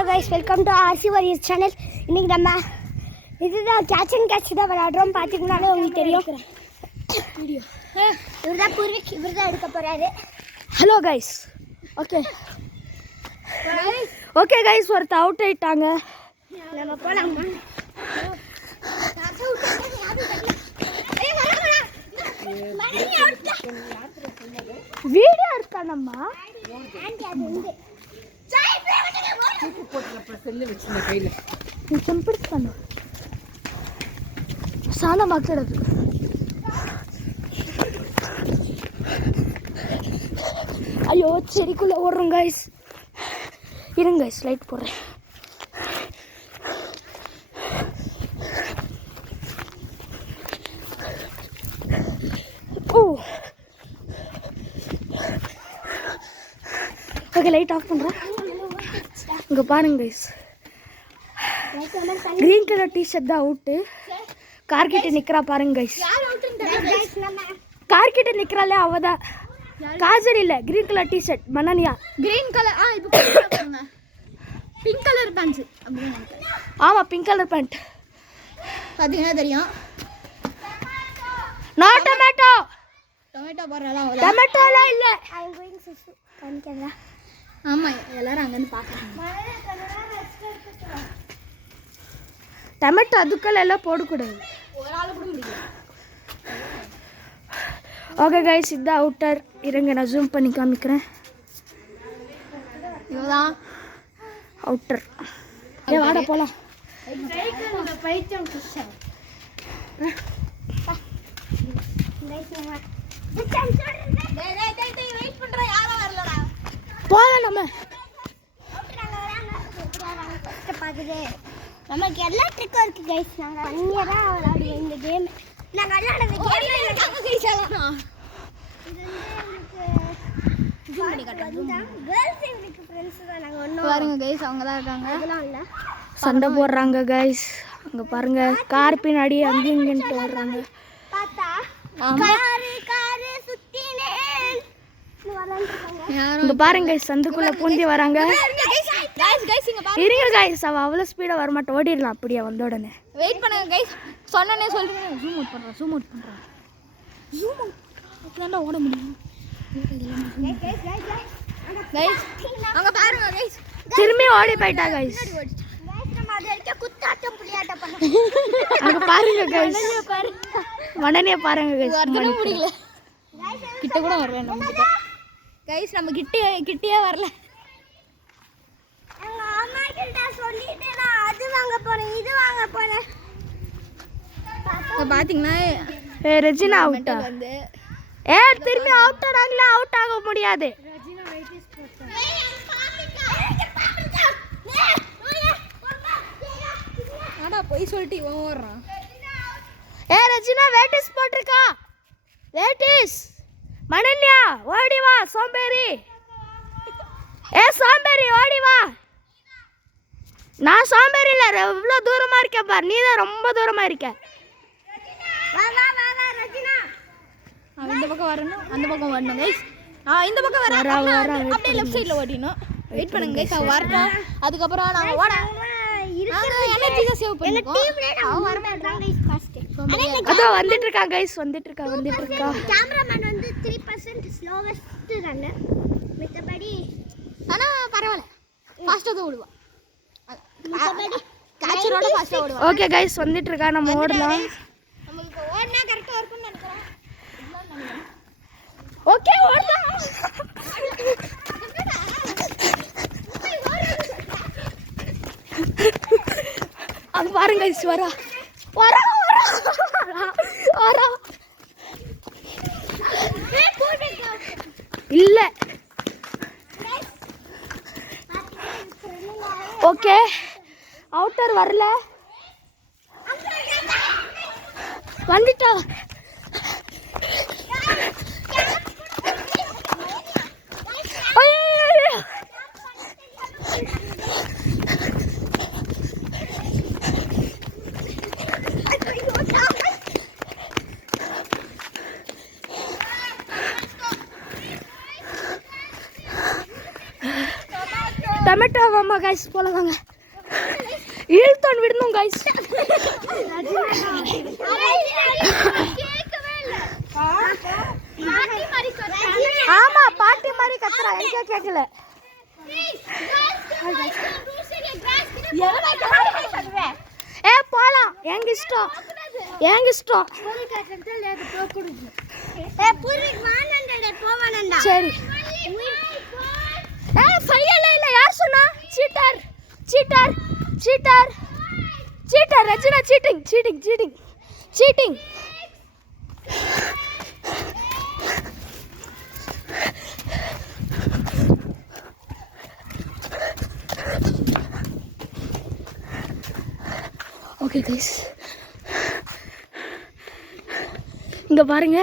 Hello guys, welcome to RC warriors channel. இன்றைக்கி நம்ம இதுதான் கேட்ச் அண்ட் கேட்ச் தான் விளையாடுறோம். பார்த்தீங்கன்னாலே உங்களுக்கு தெரியும். வீடியோ இவர் தான் பூர்விக், இவர் தான் எடுக்க போகிறாரு. Hello guys. ஓகே கைஸ், ஒருத்தர் அவுட் ஆயிட்டாங்க. நம்ம போகலாமா? வீடியோ எடுத்தானம்மா. சாண மாக்கிறது. ஐயோ, செடிக்குள்ள ஓடுறோம் கைஸ். இருங்க கைஸ், லைட் போடுறேன். ஓகே, லைட் ஆஃப் பண்ணுறேன். இங்கே பாருங்க கைஸ், கிரீன் கலர் டிஷர்ட் தான் அவுட்டு. கார்கிட்ட நிற்கிறா பாருங்க கைஸ். கார்கிட்ட நிற்கிறாளே அவதான். காஜர் இல்லை, கிரீன் கலர் டிஷர்ட் மனனியா. Green colour pink colour pant. ஆமாம், பிங்க் கலர் பேண்ட் பார்த்தீங்கன்னா தெரியும். நான் டொமேட்டோ போடுறதா? டொமேட்டோலாம் இல்லை. காமிக்கிறதா? ஆமாம், எல்லாரும் அங்கேருந்து பார்க்குறாங்க. டொமேட்டோ அதுக்கெல்லாம் எல்லாம் போடக்கூடாது. ஒரு ஆள் கூட முடியல. ஓகே கைஸ், இதுதான் அவுட்டர். இருங்க, நான் ஜூம் பண்ணி காமிக்கிறேன். இதுதான் அவுட்டர். வாட போகலாம். போகலாம் நம்ம. நமக்கு எல்லா ட்ரிக்கும் இருக்கு கைஸ். நாங்கள் அங்கேதான் விளையாடுவோம் இந்த கேம். நாங்கள் விளையாடுற சண்டை போடுறாங்க கைஸ். அங்கே பாருங்க, கார் பின்னாடி அங்கே இங்கன்ட்டு வர்றாங்க. இங்க பாருங்க, சந்துக்குள்ள பூந்தி வராங்க. இருங்க கைஸ், அவ அவ்வளோ ஸ்பீடா வரமாட்டோம், ஓடிடலாம் அப்படியே வந்த உடனே. வெயிட் பண்ணுங்க கைஸ், சொன்னனே சொல்றேன். ஜூம் அவுட் பண்றேன். ஜூம் அவுட் ஓட முடியும் கைஸ். அங்க பாருங்க கைஸ், திரும்பி ஓடி போயிட்டா கைஸ். அங்க பாருங்க கைஸ், உடனே பாருங்க கைஸ். முடியல, கிட்ட கூட வரல நம்ம கிட்ட கைஸ். நம்ம கிட்டே வரல. பாத்தீங்கன்னா ரெஜினா அவுட் வந்து திரும்பி அவுட் ஆனாங்களா? அவுட் ஆக முடியாது. போய் சொல்லிட்டு இவன் ஓடுறான். ரெஜினா வேட்டிஸ் போட்டிருக்கா. வேட்டிஸ் மணன்யா, ஓடி வா சோம்பேறி. சோம்பேறி ஓடி வா. நான் சோம்பேறி இல்லை, இவ்வளோ தூரமா இருக்கேன் பாரு. நீ தான் ரொம்ப தூரமா இருக்க. இந்த பக்கம் வரணும், அந்த பக்கம் வரணும் கைஸ். இந்த பக்கம் வர அப்படியே லெஃப்ட் சைடில் ஓடிணும். வெயிட் பண்ணுங்க கைஸ், அவ வரட்டும். அதுக்கப்புறம் நாங்கள் ஓட எனர்ஜி சேவ் பண்ணுவோம். அதான் வந்துட்டு இருக்கா கைஸ், வந்துட்டு இருக்கா. கேமராமேன் வந்து 3% ஸ்லோவஸ்ட் ரன்னர். மத்தபடி ஆனா பரவாயில்ல, ஃபாஸ்டா தான் ஓடுவா. மத்தபடி கேட்சரோட ஃபாஸ்டா ஓடுவா. ஓகே கைஸ், வந்துட்டு இருக்கா, நம்ம ஓடலாம். நமக்கு ஓடுனா கரெக்ட்டா இருக்கும்னு நினைக்கிறேன். ஓகே, ஓடலாம். அங்க பாருங்க கைஸ், வரா இல்ல. ஓகே, அவுட்டர் வரல, வந்துட்டா. டொமேட்டோவை ஆமா கைஸ் போலாம் வாங்க. இழுத்தான் விடணும் கைஸ். ஆமா பாட்டி மாதிரி கத்துறா, எனக்கே கேட்கல. ஏ போலாம், எங்க இஷ்டம் எங்க இஷ்டம். சரி ஃபையல்ல இல்ல, யார் சொன்னா? சீட்டர் சீட்டர் சீட்டர் சீட்டர் ரஜினா, cheating cheating cheating cheating. Okay guys, இங்கே பாருங்க,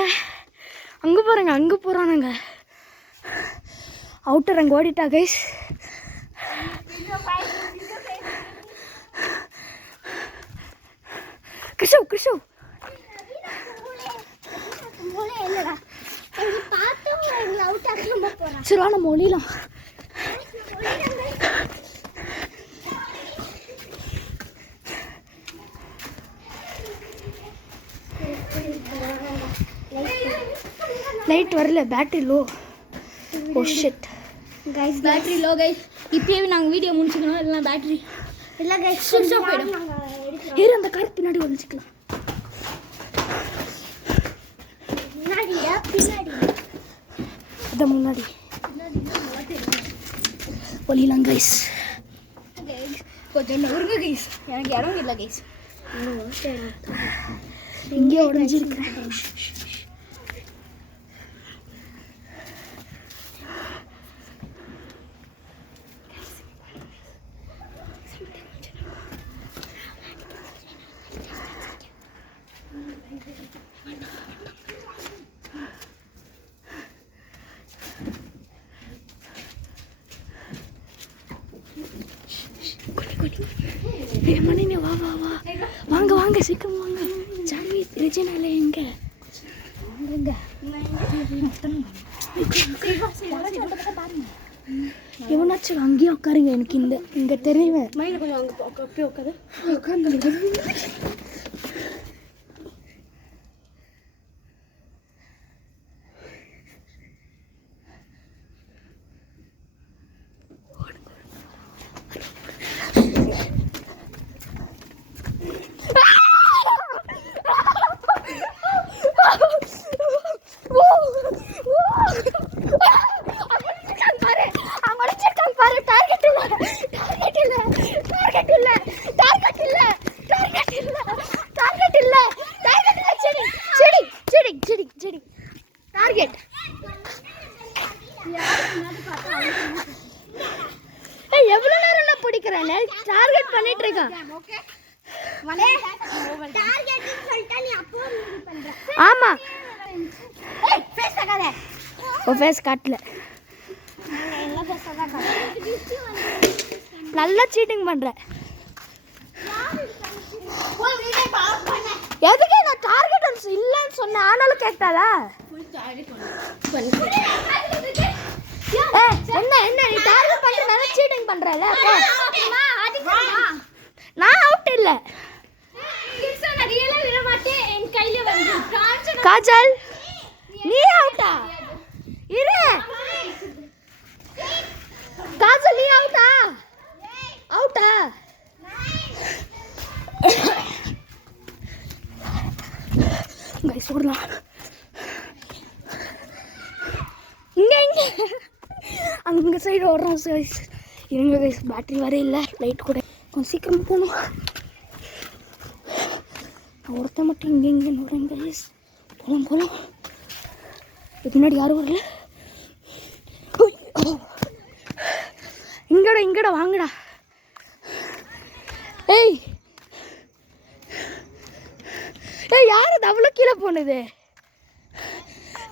அங்கே பாருங்க, அங்கே போகிறானுங்க. அவுட்டர் அங்கே ஓடிட்டா கைஸ். கிருஷவ் கிருஷவ் சரி வா நம்ம ஒளியலாம். லைட் வரல, battery low. Oh shit guys, battery low guys. இப்பயே நாங்கள் வீடியோ முடிச்சுக்கணும், இல்லைனா பேட்டரி இல்லை கைஸ் சுவிட்ச் ஆஃப் ஆகிடும். ஏறு, அந்த கார் பின்னாடி ஒழிச்சிக்கலாம். பின்னாடி அதான் முன்னாடி ஒளியலாம் கைஸ். கொஞ்சம் நொறுங்க கைஸ், எனக்கு இடம் இல்லை கைஸ். இங்கே ஒழிஞ்சிருக்கிறேன். மணி வா வா வா, வாங்க வாங்க சீக்கிரம் வாங்க. சாமி ரெஜினால எங்க எவனாச்சும் அங்கேயே உட்காருங்க, எனக்கு இங்க தெரியுவேன். கொஞ்சம் அங்கே அப்படியே உட்காரு, உட்காந்து. எவ்வளவு நேரம் பிடிக்கிறேன், டார்கெட் பண்ணிட்டு இருக்கேன். ஆமா ஃபேஸ் காட்டல, நல்லா சீட்டிங் பண்ற. எதுக்கு நான் டார்கெட் இல்லைன்னு சொன்னேன், ஆனாலும் கேட்டாளா? என்ன என்ன நீ டார்கெட் பண்றனால சீட்டிங் பண்றல? நான் அவுட் இல்ல. காஜல் நீ அவுட்டா? இரு காஜல் நீ அவுட்டா? அவுட்டா? கைஸ் ஓடலாம். இங்க அங்கே சைடு ஓடுறோம் கைஸ். இருங்க கைஸ், பேட்டரி வர இல்லை, லைட் கூட கொஞ்சம் சீக்கிரம் போகணும். ஒருத்த மட்டும் இங்கே நோடுறேன் கைஸ். போகலாம் போகலாம். பின்னாடி யாரும் வரல. இங்கடா வாங்கடா. ஏய் ஏய் யார் அது அவ்வளோ கீழே போனது?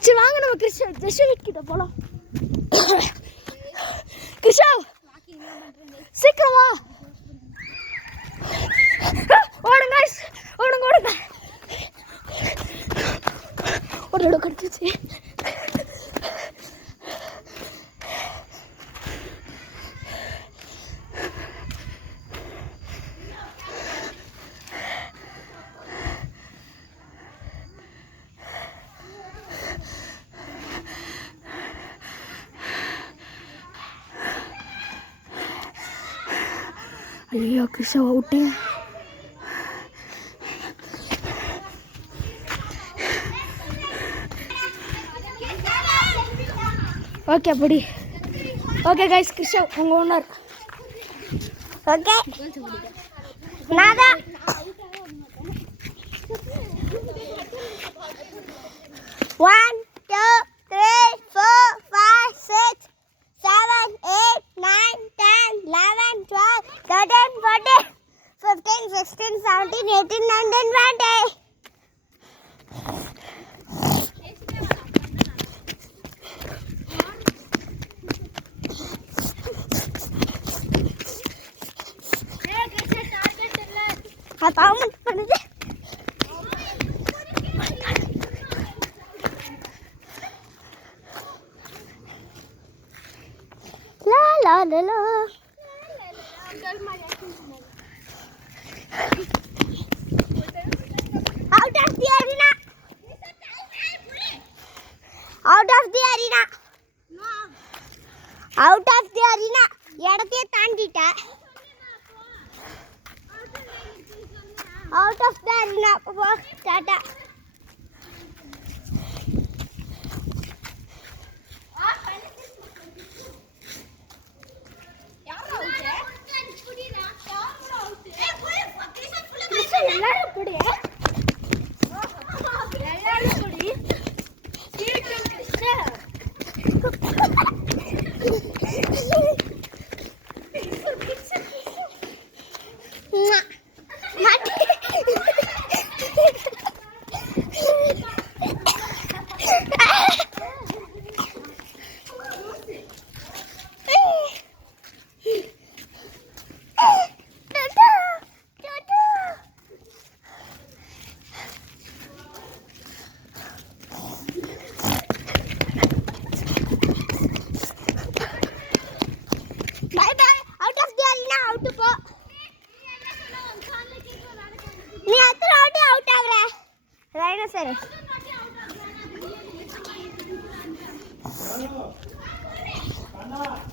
சரி வாங்க நம்ம ஜெஷு வீட் கிட்ட போகலாம். கிருஷா சீக்கிரம் வா. ஓடுங்க ஓடுங்க ஓடுங்க. ஓட கடிச்சிச்சு. ஐயோ கிறிஷா அவுட்டு. ஓகே அப்படி ஓகே கைஸ் கிறிஷா உங்கள் ஓனர். ஓகே நான் தான் 1 2 3 4 5 6 7 8 9 10 11 12 13 14 15 16 17 18 19 20. பாவம் பண்ணுது. லா லா லா லா out of the arena, out of the arena, out of the arena. இடத்தையே தாண்டிட்ட. out of the arena. போ டாடா. நீ அத்தனை வாட்டி அவுட் ஆகுற ரைனா சார். Halo.